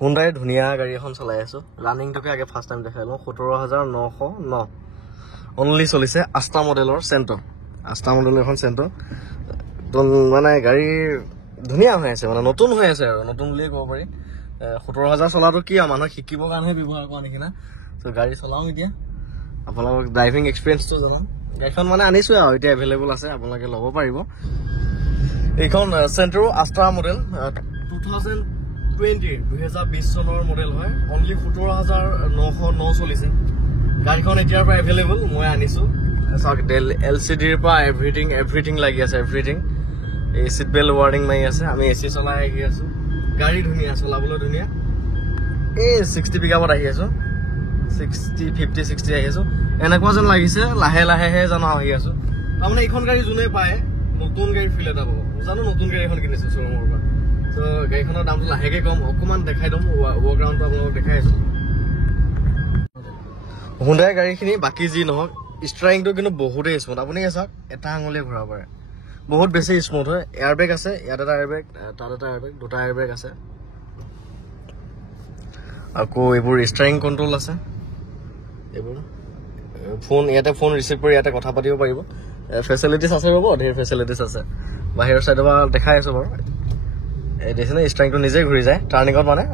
Hyundai ধুনীয়া গাড়ী এখন চলাই আছো ৰানিংটোকে আগে ফাৰ্ষ্ট টাইম দেখাই লওঁ 17,909 অনলি চলিছে আষ্টা মডেলৰ চেণ্ট্ৰ আষ্টা মডেলৰ এখন চেণ্ট্ৰ মানে গাড়ী ধুনীয়া হৈ আছে মানে নতুন হৈ আছে আৰু নতুন বুলিয়ে ক'ব পাৰি 17,000 চলাটো কি আৰু মানুহ শিকিবৰ কাৰণেহে ব্যৱহাৰ কৰা নিচিনা তো গাড়ী চলাওঁ এতিয়া আপোনালোকক ড্ৰাইভিং এক্সপিৰিয়েঞ্চটো জনাম গাড়ীখন মানে আনিছোঁ আৰু এতিয়া এভেইলেবল আছে আপোনালোকে ল'ব পাৰিব এইখন চেণ্ট্ৰ আষ্টা মডেল 2020 চনৰ মডেল হয় অনলি 17,909 চলিছে গাড়ীখন এতিয়াৰ পৰা এভেইলেবল মই আনিছোঁ চাওক LCDৰ পৰা এভৰিথিং লাগি আছে এভৰিথিং এই চিট বেল্ট ৱাৰ্নিং মাৰি আছে আমি AC চলাই আহি আছোঁ গাড়ী ধুনীয়া চলাবলৈ ধুনীয়া এই 60 পিকআপত আহি আছোঁ 50-60 আহি আছোঁ এনেকুৱা যেন লাগিছে লাহে লাহেহে জানো আহি আছোঁ তাৰমানে এইখন গাড়ী যোনে পায় নতুন গাড়ী ফিল এটা পাব জানো নতুন গাড়ী এখন কিনিছোঁ শ্ব'ৰুমৰ পৰা তো গাড়ীখনৰ দামটো লাহেকৈ কম অকণমান দেখাই দিম ৱৰ্কগ্ৰাউণ্ডটো আপোনালোকক দেখাই আছোঁ হুণ্ডাই গাড়ীখিনি বাকী যি নহওক ষ্টাৰিংটো কিন্তু বহুতেই স্মুথ আপুনি চাওক এটা আঙুলিয়ে ঘূৰাব পাৰে বহুত বেছি স্মুথ হয় এয়াৰবেগ আছে ইয়াত এটা এয়াৰবেগ তাত এটা এয়াৰবেগ দুটা এয়াৰবেগ আছে আকৌ এইবোৰ ষ্টাৰিং কণ্ট্ৰল আছে এইবোৰ ফোন ইয়াতে ফোন ৰিচিভ কৰি ইয়াতে কথা পাতিব পাৰিব ফেচিলিটিছ আছে ৰ'ব ঢেৰ ফেচিলিটিছ আছে বাহিৰৰ চাইডৰ পৰা দেখাই আছোঁ বাৰু এই দেখিছেনে ষ্টাৰিংটো নিজে ঘূৰি যায় টাৰ্ণিঙত মানে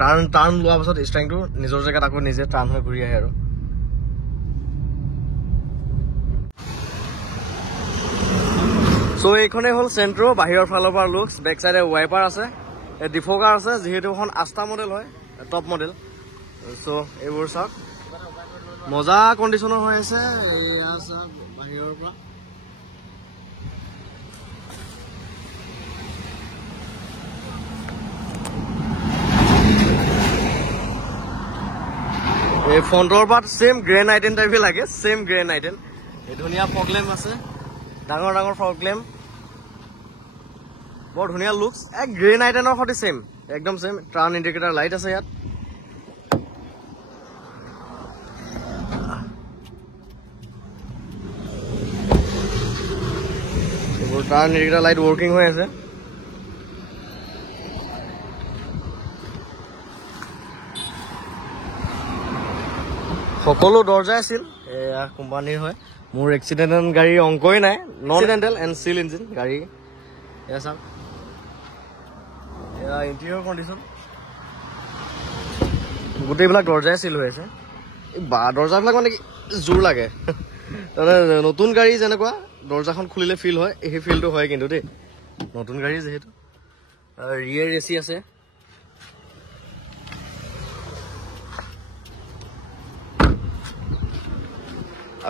টাৰ্ণ লোৱাৰ পাছত ষ্টাৰিংটো নিজৰ জেগাত আকৌ নিজে টাৰ্ণ হৈ ঘূৰি আহে আৰু চ' এইখনেই হ'ল চেণ্ট্ৰ বাহিৰৰ ফালৰ পৰা লুকছ বেক চাইডে ৱাইপাৰ আছে ডিফগাৰ আছে যিহেতু এখন আষ্টা মডেল হয় টপ মডেল চ' এইবোৰ চাওক মজা কণ্ডিশ্যনৰ হৈ আছে এয়া চাওক বাহিৰৰ পৰা এই ফ্ৰণ্টৰ পৰা ছেম গ্ৰেণ্ড আইটেন টাইপে লাগে ছেম গ্ৰেণ্ড আইটেন এই ধুনীয়া ফগলেম আছে ডাঙৰ ডাঙৰ ফগলেম বৰ ধুনীয়া লুকছ গ্ৰেণ্ড আইটেনৰ সৈতে ছেম একদম ছেম টাৰ্ণ ইণ্ডিকেটাৰ লাইট আছে ইয়াত এইবোৰ টাৰ্ণ ইণ্ডিকেটাৰ লাইট ৱৰ্কিং হৈ আছে সকলো দৰ্জাই আছিল এয়া কোম্পানীৰ হয় মোৰ এক্সিডেণ্টেল গাড়ীৰ অংকই নাই non accidental and chill engine গাড়ী এয়া চাওক এয়া ইণ্টেৰিয়ৰ কণ্ডিশ্যন গোটেইবিলাক দৰ্জাই চিল হৈ আছে এই দৰ্জাবিলাক মানে কি জোৰ লাগে তাৰমানে নতুন গাড়ী যেনেকুৱা দৰ্জাখন খুলিলে ফিল হয় সেই ফিলটো হয় কিন্তু দেই নতুন গাড়ী যিহেতু ৰিয়েৰ AC আছে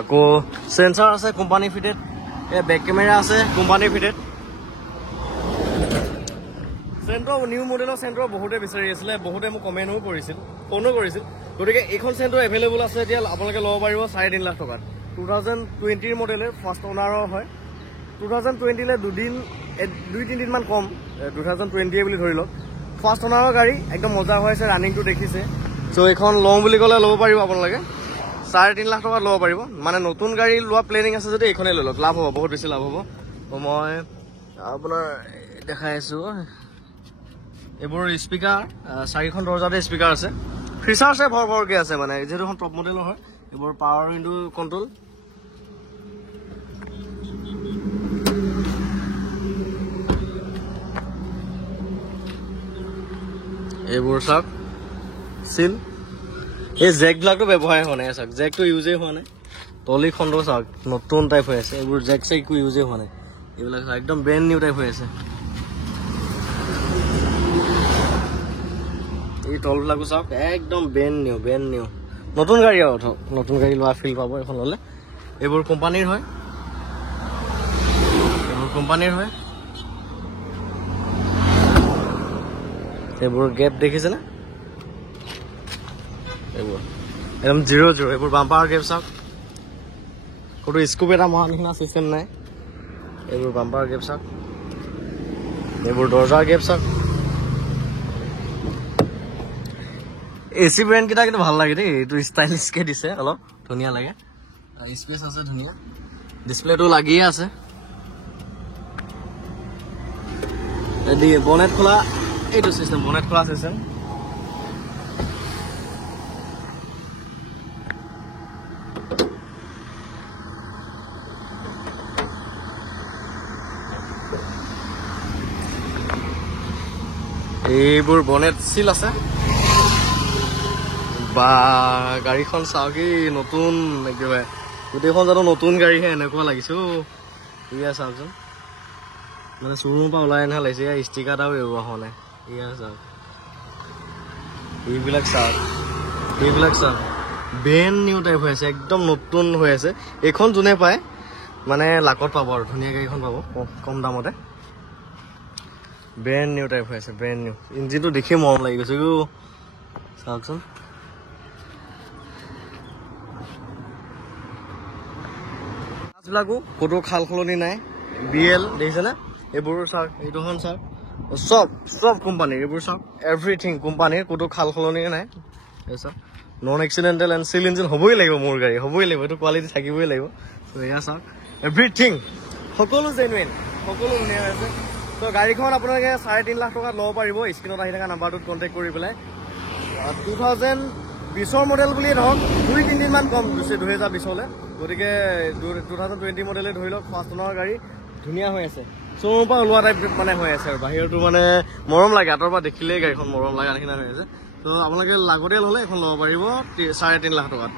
আকৌ সেন্সৰ আছে কোম্পানী ফিটেড বেক কেমেৰা আছে কোম্পানী ফিটেড চেণ্ট্ৰ নিউ মডেলৰ চেণ্ট্ৰ বহুতে বিচাৰি আছিলে বহুতে মোক কমেণ্টো কৰিছিল ফোনো কৰিছিল গতিকে এইখন চেণ্ট্ৰ এভেইলেবল আছে এতিয়া আপোনালোকে ল'ব পাৰিব 3.5 লাখ টকাত 2020 মডেলৰ ফাৰ্ষ্ট অনাৰৰ হয় 2020 দুই-3 দিনমান কম 2020 বুলি ধৰি লওক ফাৰ্ষ্ট অনাৰৰ গাড়ী একদম মজা হৈ আছে ৰানিংটো দেখিছে চ' এইখন লওঁ বুলি ক'লে ল'ব পাৰিব আপোনালোকে 3.5 লাখ টকাত ল'ব পাৰিব মানে নতুন গাড়ী লোৱা প্লেনিং আছে যদি এইখনেই লৈ লওক লাভ হ'ব বহুত বেছি লাভ হ'ব মই আপোনাৰ দেখাই আছোঁ এইবোৰ স্পীকাৰ 4খন দৰ্জাতে স্পীকাৰ আছে ফিচাৰ্ছে ভৰকৈ আছে মানে যিহেতু এখন টপ মডেলৰ হয় এইবোৰ পাৱাৰ উইণ্ডো কণ্ট্ৰল এইবোৰ চাওক চিল এই জেকবিলাকতো ব্যৱহাৰ হোৱা নাই চাওক জেকটো ইউজেই হোৱা নাই তলি খণ্ড চাওক নতুন টাইপ হৈ আছে এইবোৰ জেক চেকো ইউজেই হোৱা নাই এইবিলাক চাওক একদম ব্ৰেণ্ড নিউ টাইপ হৈ আছে এই তলবিলাকো চাওক একদম ব্ৰেণ্ড নিউ নতুন গাড়ী আৰু নতুন গাড়ী লোৱা ফিল পাব এখন ল'লে এইবোৰ কোম্পানীৰ হয় এইবোৰ গেপ দেখিছেনে এইবোৰ একদম 0 এইবোৰ বাম্পাৰ গেপ চাওক ক'তো স্কুপ এটা মৰা নিচিনা চিষ্টেম নাই এইবোৰ বাম্পাৰ গেপ চাওক এইবোৰ দৰ্জাৰ গেপ চাওক AC ব্ৰেণ্ডকেইটা কিন্তু ভাল লাগে দেই এইটো ষ্টাইলিছকৈ দিছে অলপ ধুনীয়া লাগে স্পেচ আছে ধুনীয়া ডিছপ্লেটো লাগিয়ে আছে বনেট খোলা এইটো চিষ্টেম বনেট খোলা চিষ্টেম এইবোৰ বনেট চিল আছে বা গাড়ীখন চাওক কি নতুন একেবাৰে গোটেইখন জানো নতুন গাড়ীহে এনেকুৱা লাগিছে এয়া চাওকচোন মানে শ্ব'ৰুমৰ পৰা ওলাই এনে লাগিছে এয়া ষ্টিকাৰ এটাও ব্যৱহাৰ হোৱা নাই এয়া চাওক এইবিলাক চাওক ব্ৰেণ্ড নিউ টাইপ হৈ আছে একদম নতুন হৈ আছে এইখন যোনে পায় মানে লাকত পাব আৰু ধুনীয়া গাড়ীখন পাব কম দামতে ব্ৰেণ্ড নিউ টাইপ হৈ আছে ব্ৰেণ্ড নিউ ইঞ্জিনটো দেখি মৰম লাগি গৈছে চাওকচোন বিলাকো ক'তো খাল সলনি নাই BL দেখিছেনে এইবোৰ চাওক এইটোখন চাওক চব কোম্পানীৰ এইবোৰ চাওক এভৰিথিং কোম্পানীৰ ক'তো খাল সলনি নাই এই চাওক non accidental and chill engine হ'বই লাগিব মোৰ গাড়ী হ'বই লাগিব এইটো কোৱালিটি থাকিবই লাগিব ত' এয়া চাওক এভৰিথিং সকলো জেনুইন সকলো ধুনীয়া হৈ আছে ত' গাড়ীখন আপোনালোকে 3.5 লাখ টকাত ল'ব পাৰিব স্ক্ৰীণত আহি থকা নাম্বাৰটোত কণ্টেক্ট কৰি পেলাই 2020 মডেল বুলিয়ে ধৰক 2-3 দিনমান কম গৈছে 2020লৈ গতিকে 2020 মডেলে ধৰি লওক ফাৰ্ষ্ট অনাৰ গাড়ী ধুনীয়া হৈ আছে শ্ব'ৰুমৰ পৰা ওলোৱা টাইপ মানে হৈ আছে আৰু বাহিৰতো মানে মৰম লাগে আঁতৰ পৰা দেখিলেই গাড়ীখন মৰম লগা নিচিনা হৈ আছে ত' আপোনালোকে লাগতিয়াল হ'লে এখন ল'ব পাৰিব 3.5 লাখ টকাত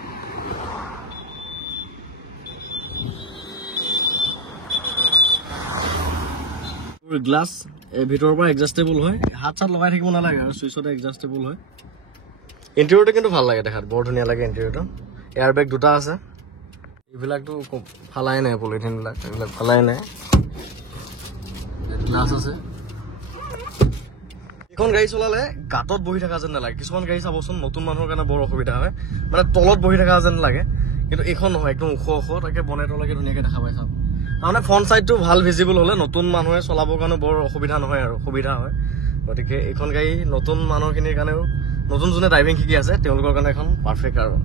গ্লাছ ভিতৰৰ পৰা এডজাষ্টেবল হয় হাত চাত লগাই থাকিব নালাগে আৰু চুইচতে এডজাষ্টেবল হয় ইণ্টেৰিয়ৰটো কিন্তু ভাল লাগে দেখাত বৰ ধুনীয়া লাগে ইণ্টেৰিয়ৰটো এয়াৰ বেগ দুটা আছে এইবিলাকতো ফালাই নাই পলিথিনবিলাক এইবিলাক ফালাই নাই গ্লাছ আছে এইখন গাড়ী চলালে গাঁতত বহি থকা যেন নালাগে কিছুমান গাড়ী চাবচোন নতুন মানুহৰ কাৰণে বৰ অসুবিধা হয় মানে তলত বহি থকা যেন লাগে কিন্তু এইখন নহয় একদম ওখ তাকে বনেটলৈকে ধুনীয়াকৈ দেখা পাই চাওক তাৰমানে ফ্ৰণ্ট চাইডটো ভাল ভিজিবল হ'লে নতুন মানুহে চলাবৰ কাৰণে বৰ অসুবিধা নহয় আৰু সুবিধা হয় গতিকে এইখন গাড়ী নতুন মানুহখিনিৰ কাৰণেও নতুন যোনে ড্ৰাইভিং শিকি আছে তেওঁলোকৰ কাৰণে এখন পাৰফেক্ট আৰু